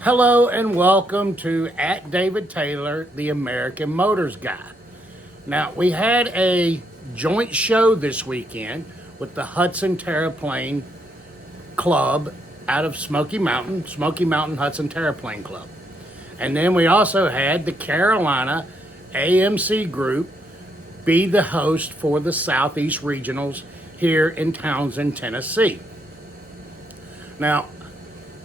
Hello and welcome to at David Taylor, the American Motors Guy. Now, we had a joint show this weekend with the Hudson Terraplane Club out of Smoky Mountain Hudson Terraplane Club. And then we also had the Carolina AMC group be the host for the Southeast Regionals here in Townsend, Tennessee. Now,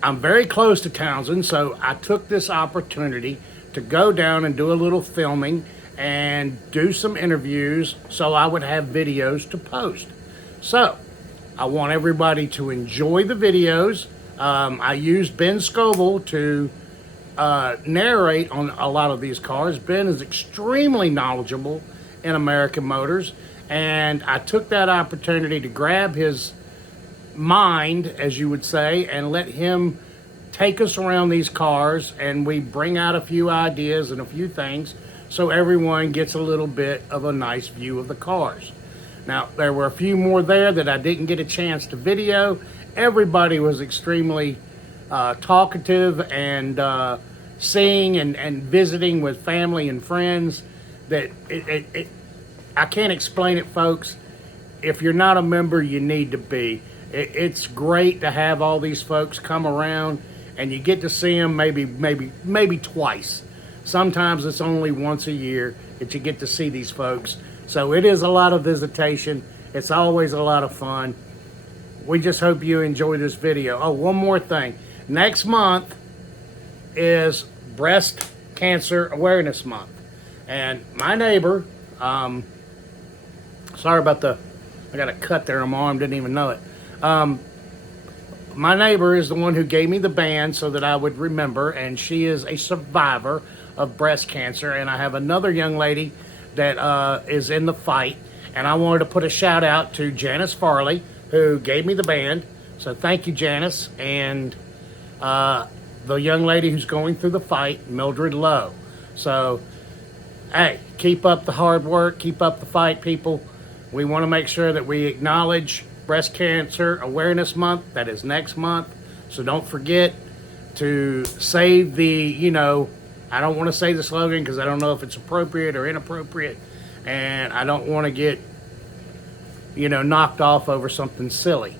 I'm very close to Townsend, so I took this opportunity to go down and do a little filming and do some interviews so I would have videos to post. So, I want everybody to enjoy the videos. I used Ben Scoville to narrate on a lot of these cars. Ben is extremely knowledgeable in American Motors, and I took that opportunity to grab his mind, as you would say, and let him take us around these cars, and we bring out a few ideas and a few things so everyone gets a little bit of a nice view of the cars. Now, there were a few more there that I didn't get a chance to video. Everybody was extremely talkative and seeing and visiting with family and friends. That I can't explain it, folks. If you're not a member, you need to be. It's great to have all these folks come around, and you get to see them maybe twice. Sometimes it's only once a year that you get to see these folks. So it is a lot of visitation. It's always a lot of fun. We just hope you enjoy this video. Oh, one more thing. Next month is Breast Cancer Awareness Month. And my neighbor, sorry about I got a cut there on my arm, didn't even know it. My neighbor is the one who gave me the band so that I would remember, and she is a survivor of breast cancer. And I have another young lady that is in the fight, and I wanted to put a shout out to Janice Farley, who gave me the band. So thank you, Janice. And the young lady who's going through the fight, Mildred Lowe. So, hey, keep up the hard work, keep up the fight, people. We want to make sure that we acknowledge Breast Cancer Awareness Month. That is next month. So don't forget to save I don't want to say the slogan because I don't know if it's appropriate or inappropriate. And I don't want to get, knocked off over something silly.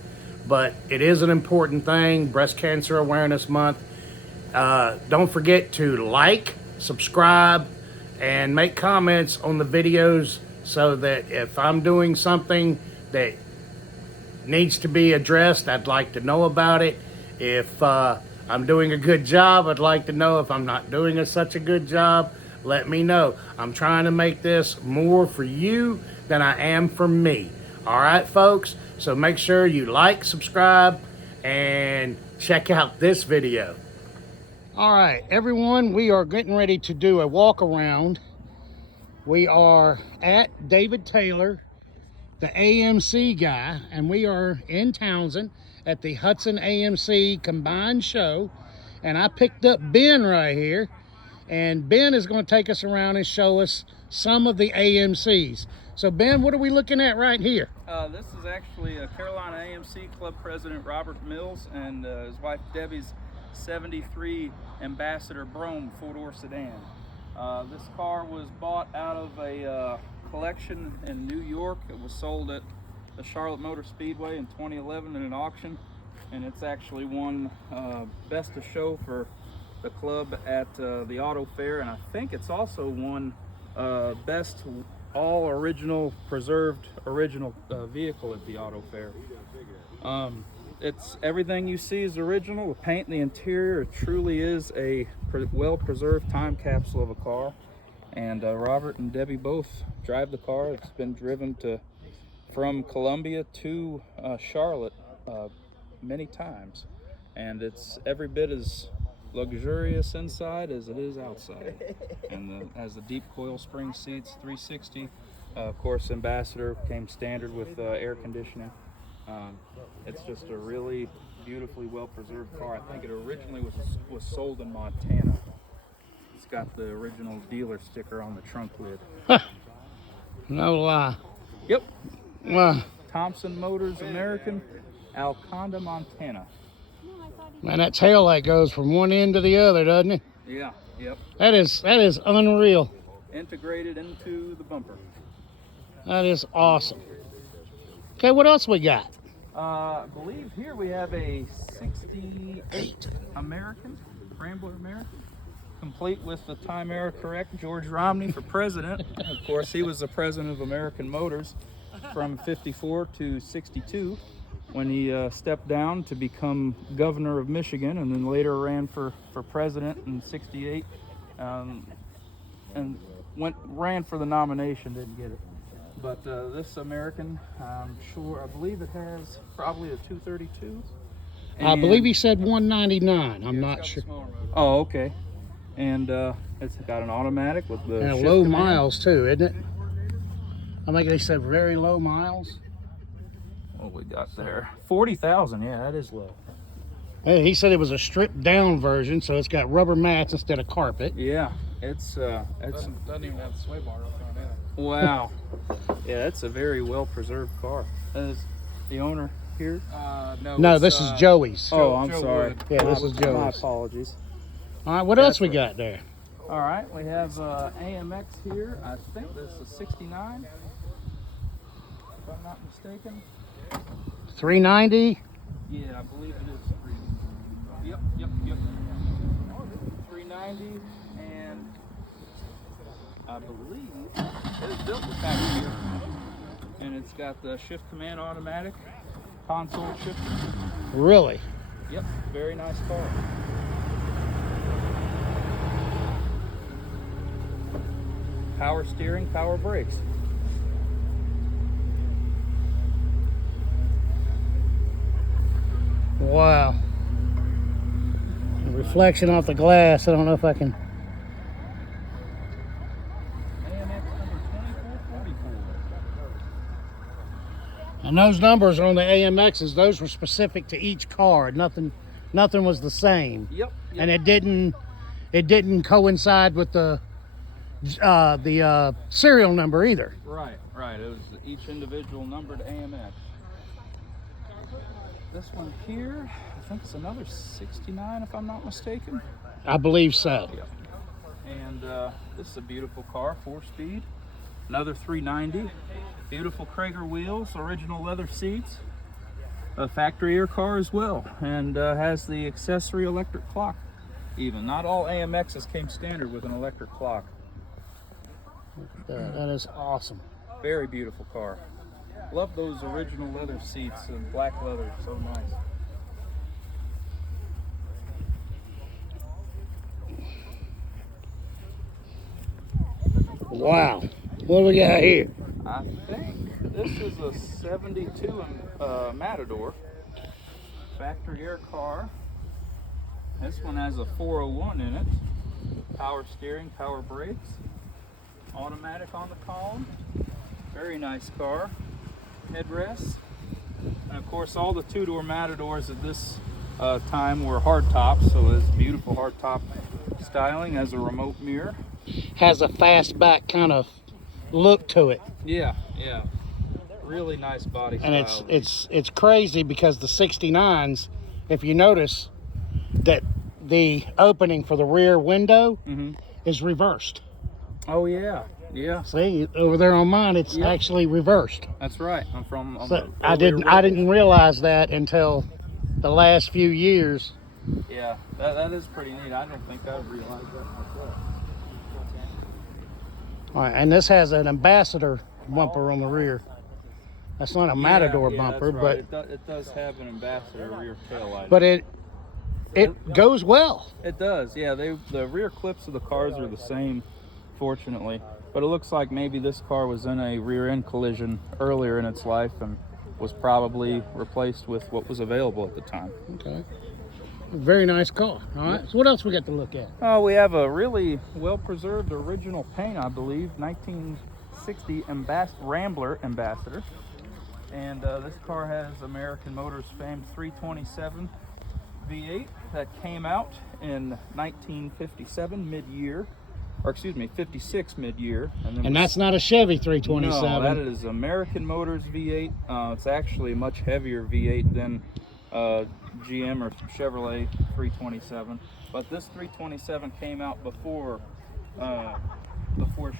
But it is an important thing, Breast Cancer Awareness Month. Don't forget to like, subscribe, and make comments on the videos so that if I'm doing something that needs to be addressed, I'd like to know about it. If I'm doing a good job, I'd like to know. If I'm not doing such a good job, let me know. I'm trying to make this more for you than I am for me. All right, folks? So make sure you like, subscribe, and check out this video. All right, everyone, we are getting ready to do a walk around. We are at David Taylor, the AMC guy, and we are in Townsend at the Hudson AMC combined show. And I picked up Ben right here, and Ben is going to take us around and show us some of the AMCs. So Ben, what are we looking at right here? This is actually Carolina AMC Club President Robert Mills and his wife Debbie's 73 Ambassador Brougham four-door sedan. This car was bought out of a collection in New York. It was sold at the Charlotte Motor Speedway in 2011 in an auction, and it's actually won Best of Show for the club at the Auto Fair, and I think it's also won Best All Original Preserved Original Vehicle at the Auto Fair. It's everything you see is original. The paint and the interior, it truly is a well-preserved time capsule of a car. And Robert and Debbie both drive the car. It's been driven from Columbia to Charlotte many times, and it's every bit as luxurious inside as it is outside. And has the deep coil spring seats, 360. Of course, Ambassador came standard with air conditioning. It's just a really beautifully well-preserved car. I think it originally was sold in Montana. It's got the original dealer sticker on the trunk lid. No lie. Yep. Well, Thompson Motors American, Alconda, Montana. No, I thought he Man, that tail light goes from one end to the other, doesn't it? Yeah, yep. That is unreal. Integrated into the bumper. That is awesome. Okay, what else we got? I believe here we have a 68 American, Rambler American, complete with the time era correct George Romney for president. Of course, he was the president of American Motors from 54 to 62 when he stepped down to become governor of Michigan, and then later ran for president in 68 and ran for the nomination, didn't get it. But this American, I believe it has probably a 232. I believe he said 199. I'm not sure. Oh, okay. And it's got an automatic with the And shift low command. miles too, isn't it? I think they said very low miles. What we got there? 40,000. Yeah, that is low. Hey, he said it was a stripped down version, so it's got rubber mats instead of carpet. Yeah, it's Doesn't even have the sway bar up front either. wow. Yeah, it's a very well preserved car. Is the owner here? No, it's, this is Joey's. Oh, I'm Joe sorry. Wood. Yeah, this is My Joey's. apologies. All right, what else we got there? All right, we have AMX here. I think this is 69, if I'm not mistaken. 390. Yeah, I believe it is 3. Yep. 390, and I believe it is built with package here. And it's got the shift command automatic, console shifter. Really? Yep, very nice car. Power steering, power brakes. Wow. The reflection off the glass. I don't know if I can. AMX number 2444. And those numbers on the AMXs, those were specific to each car. Nothing was the same. Yep. And it didn't coincide with the serial number either. Right. It was each individual numbered AMX. This one here, I think it's another 69 if I'm not mistaken. I believe so. Yep. And this is a beautiful car, 4-speed. Another 390. Beautiful Krager wheels, original leather seats. A factory air car as well, and has the accessory electric clock even. Not all AMXs came standard with an electric clock. That is awesome. Very beautiful car. Love those original leather seats and black leather, so nice. Wow. What do we got here? I think this is a 72 Matador. Factory air car. This one has a 401 in it. Power steering, power brakes. Automatic on the column. Very nice car. Headrests. And of course all the two-door Matadors at this time were hardtops, so it's beautiful hardtop styling. Has a remote mirror. Has a fastback kind of look to it. Yeah. Really nice body And style. it's crazy because the 69s, if you notice, that the opening for the rear window is reversed. Oh yeah. See, over there on mine, it's actually reversed. That's right. I'm from. So I didn't realize that until the last few years. Yeah, that is pretty neat. I don't think I realized that myself. All right, and this has an ambassador bumper on the rear. That's not a Matador bumper, that's right. It does have an ambassador rear tail light. but it goes well. It does. Yeah, the rear clips of the cars are the same, fortunately. But it looks like maybe this car was in a rear end collision earlier in its life and was probably replaced with what was available at the time. Okay. Very nice car. All right. So what else we got to look at? Oh, we have a really well-preserved original paint, I believe, 1960 Rambler Ambassador. And this car has American Motors famed 327 V8 that came out in 1957 mid-year, or excuse me, 56 mid-year. And that's not a Chevy 327. No, that is American Motors V8. It's actually a much heavier V8 than GM or Chevrolet 327, but this 327 came out before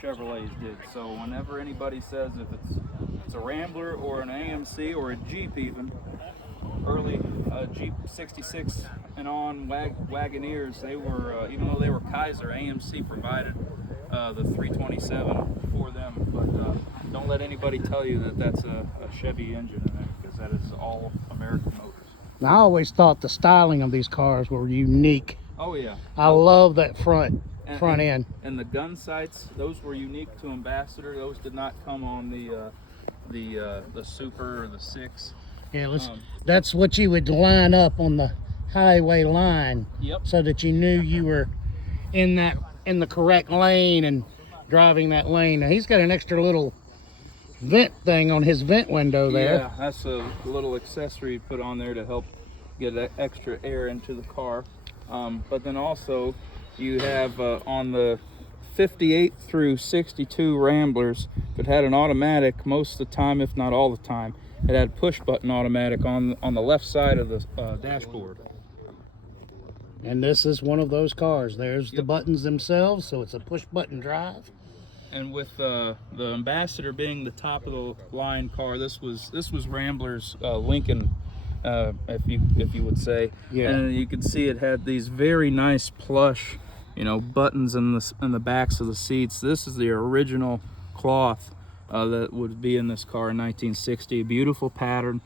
Chevrolets did. So whenever anybody says if it's a Rambler or an AMC or a Jeep, even early Jeep 66 and on Wagoneers, they were even though they were Kaiser, AMC provided the 327 for them. But don't let anybody tell you that that's a Chevy engine in it, because that is all American Motors. I always thought the styling of these cars were unique. Oh yeah, I love that front end. And the gun sights, those were unique to Ambassador. Those did not come on the Super or the 6. Yeah, that's what you would line up on the highway line. Yep. So that you knew you were in the correct lane and driving that lane. Now he's got an extra little vent thing on his vent window there. Yeah, that's a little accessory put on there to help get extra air into the car. But then also you have on the 58 through 62 Ramblers, if it had an automatic most of the time, if not all the time, it had push button automatic on the left side of the dashboard. And this is one of those cars. There's the buttons themselves, so it's a push button drive. And with the Ambassador being the top of the line car, this was Rambler's Lincoln, if you would say. Yeah. And you can see it had these very nice plush, buttons in the backs of the seats. This is the original cloth that would be in this car in 1960. Beautiful pattern,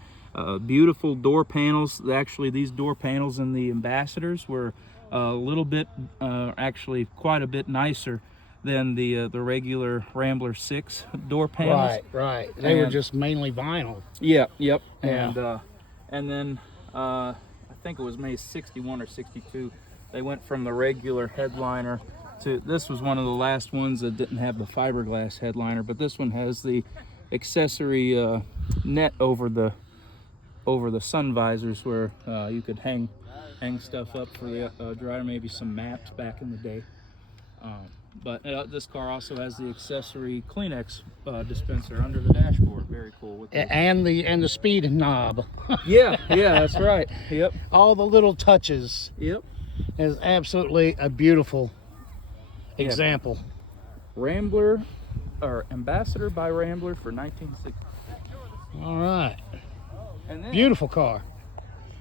beautiful door panels. Actually, these door panels in the Ambassadors were a little bit, actually quite a bit nicer than the regular Rambler 6 door panels. Right. They were just mainly vinyl. Yeah, yep. Yeah. And then I think it was May 61 or 62. They went from the regular headliner to, this was one of the last ones that didn't have the fiberglass headliner, but this one has the accessory net over the sun visors, where you could hang stuff up for the driver, maybe some maps back in the day. But this car also has the accessory Kleenex dispenser under the dashboard. Very cool. With and the speed knob. yeah, that's right. Yep. All the little touches. Yep. Is absolutely a beautiful example. Rambler, or Ambassador by Rambler for 1960. All right. And then beautiful car.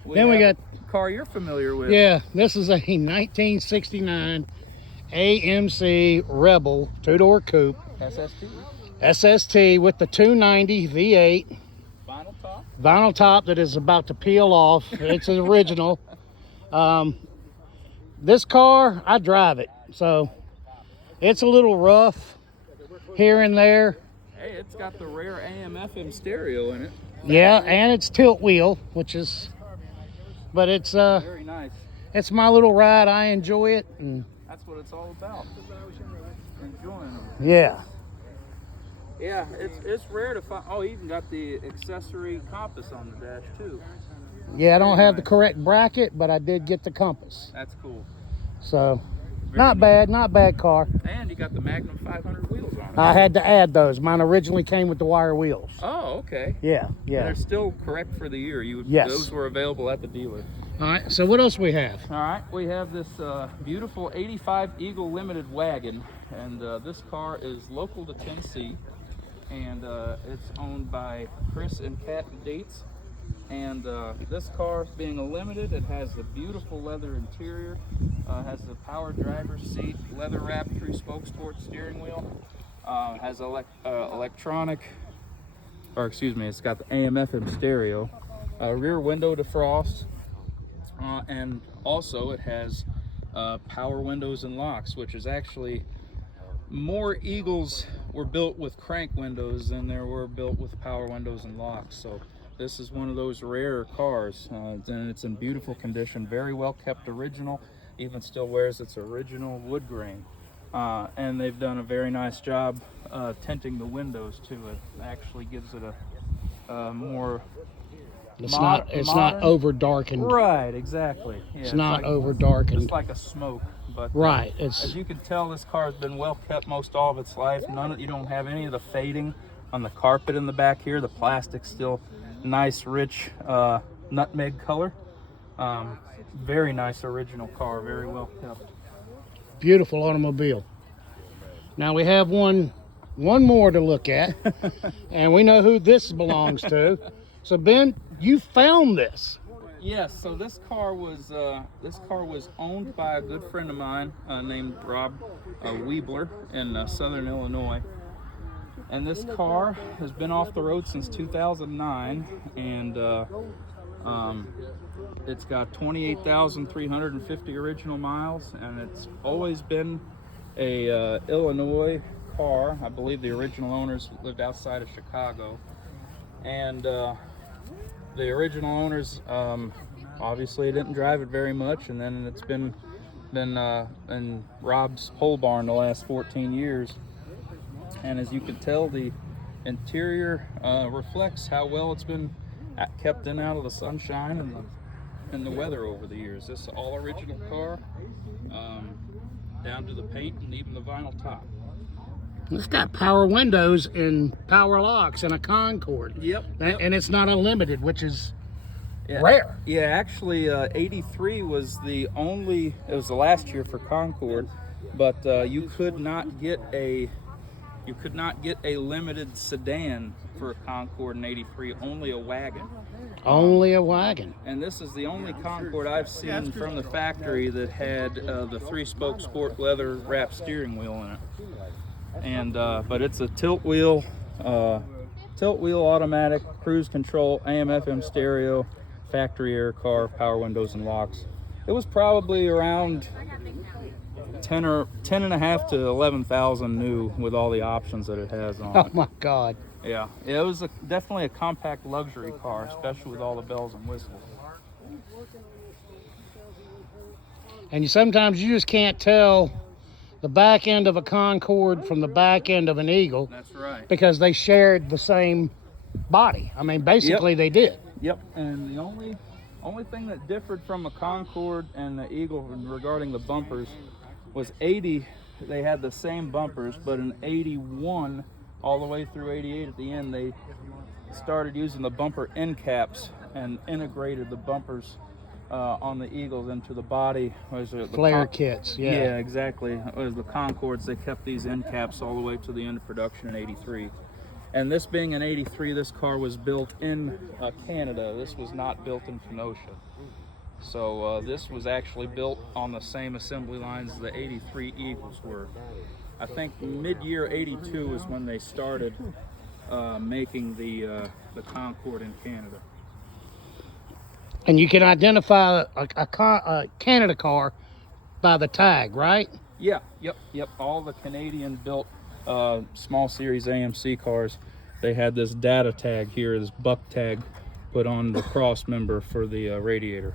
we got a car you're familiar with. Yeah, this is a 1969 AMC Rebel 2-door coupe. SST with the 290 V8. Vinyl top that is about to peel off. It's an original. This car, I drive it, so it's a little rough here and there. Hey, it's got the rare AM/FM stereo in it. Yeah, and it's tilt wheel, but it's very nice. It's my little ride. I enjoy it, and that's what it's all about. Enjoying them. Yeah. Yeah, it's rare to find. Oh, you even got the accessory compass on the dash too. Yeah, I don't have the correct bracket, but I did get the compass. That's cool. So, not bad car. And you got the Magnum 500 wheels on it. I had to add those. Mine originally came with the wire wheels. Oh, okay. Yeah. And they're still correct for the year. Yes. Those were available at the dealer. All right, so what else we have? All right, we have this beautiful 85 Eagle Limited wagon, and this car is local to Tennessee, and it's owned by Chris and Kat Dates. And this car, being a limited, it has a beautiful leather interior, has the power driver's seat, leather wrapped 3-spoke sport steering wheel, has electronic, or excuse me, it's got the AM/FM stereo, rear window defrost, and also it has power windows and locks, which is actually more Eagles were built with crank windows than there were built with power windows and locks. So this is one of those rare cars, and it's in beautiful condition, very well kept, original, even still wears its original wood grain. And they've done a very nice job tinting the windows too. It actually gives it a more it's not over darkened. Right, exactly. Yeah, it's not like, over darkened. It's like a smoke. But right, as you can tell, this car has been well kept most all of its life. You don't have any of the fading on the carpet in the back here. The plastic's still nice, rich nutmeg color. Very nice original car, very well kept. Beautiful automobile. Now we have one more to look at, and we know who this belongs to. So Ben, you found this. Yes, so this car was owned by a good friend of mine named Rob Weebler in Southern Illinois. And this car has been off the road since 2009, and it's got 28,350 original miles, and it's always been a Illinois car. I believe the original owners lived outside of Chicago, and the original owners obviously didn't drive it very much, and then it's been in Rob's pole barn the last 14 years. And as you can tell, the interior reflects how well it's been kept in out of the sunshine and the weather over the years. This is all original car, down to the paint and even the vinyl top. It's got power windows and power locks and a Concord. Yep. And it's not unlimited, which is rare. Yeah, actually, 83 was the only. It was the last year for Concord, but you could not get a limited sedan for a Concord in 83. Only a wagon. Only a wagon. And this is the only Concord I've seen from the factory that had the 3-spoke sport leather wrapped steering wheel in it. And but it's a tilt wheel automatic, cruise control, AM/FM stereo, factory air car, power windows and locks. It was probably around 10.5 to 11,000 new with all the options that it has on it. Oh my God. Yeah, it was definitely a compact luxury car, especially with all the bells and whistles. And sometimes you just can't tell the back end of a Concord from the back end of an Eagle. That's right. Because they shared the same body. I mean, basically they did. Yep. And the only thing that differed from a Concord and the Eagle regarding the bumpers was 80. They had the same bumpers, but in 81 all the way through 88 at the end, they started using the bumper end caps and integrated the bumpers on the Eagles into the body. Flare kits, yeah. Yeah, exactly. It was the Concords, they kept these end caps all the way to the end of production in 83. And this being an 83, this car was built in Canada. This was not built in Kenosha. So this was actually built on the same assembly lines as the 83 Eagles were. I think mid-year 82 is when they started making the Concord in Canada. And you can identify a Canada car by the tag, right? Yeah, yep. All the Canadian-built small series AMC cars, they had this data tag here, this buck tag put on the cross member for the radiator.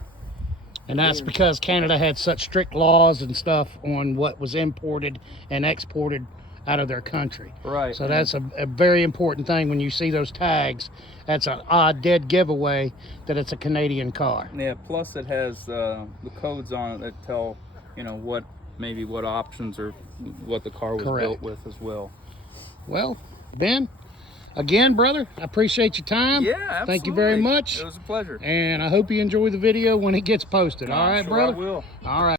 And that's because Canada had such strict laws and stuff on what was imported and exported out of their country. Right. So that's a very important thing when you see those tags. That's an odd dead giveaway that it's a Canadian car. Yeah, plus it has the codes on it that tell, what options or what the car was built with as well. Well, Ben, again, brother, I appreciate your time. Yeah, absolutely. Thank you very much. It was a pleasure. And I hope you enjoy the video when it gets posted. All right, sure brother? I will. All right.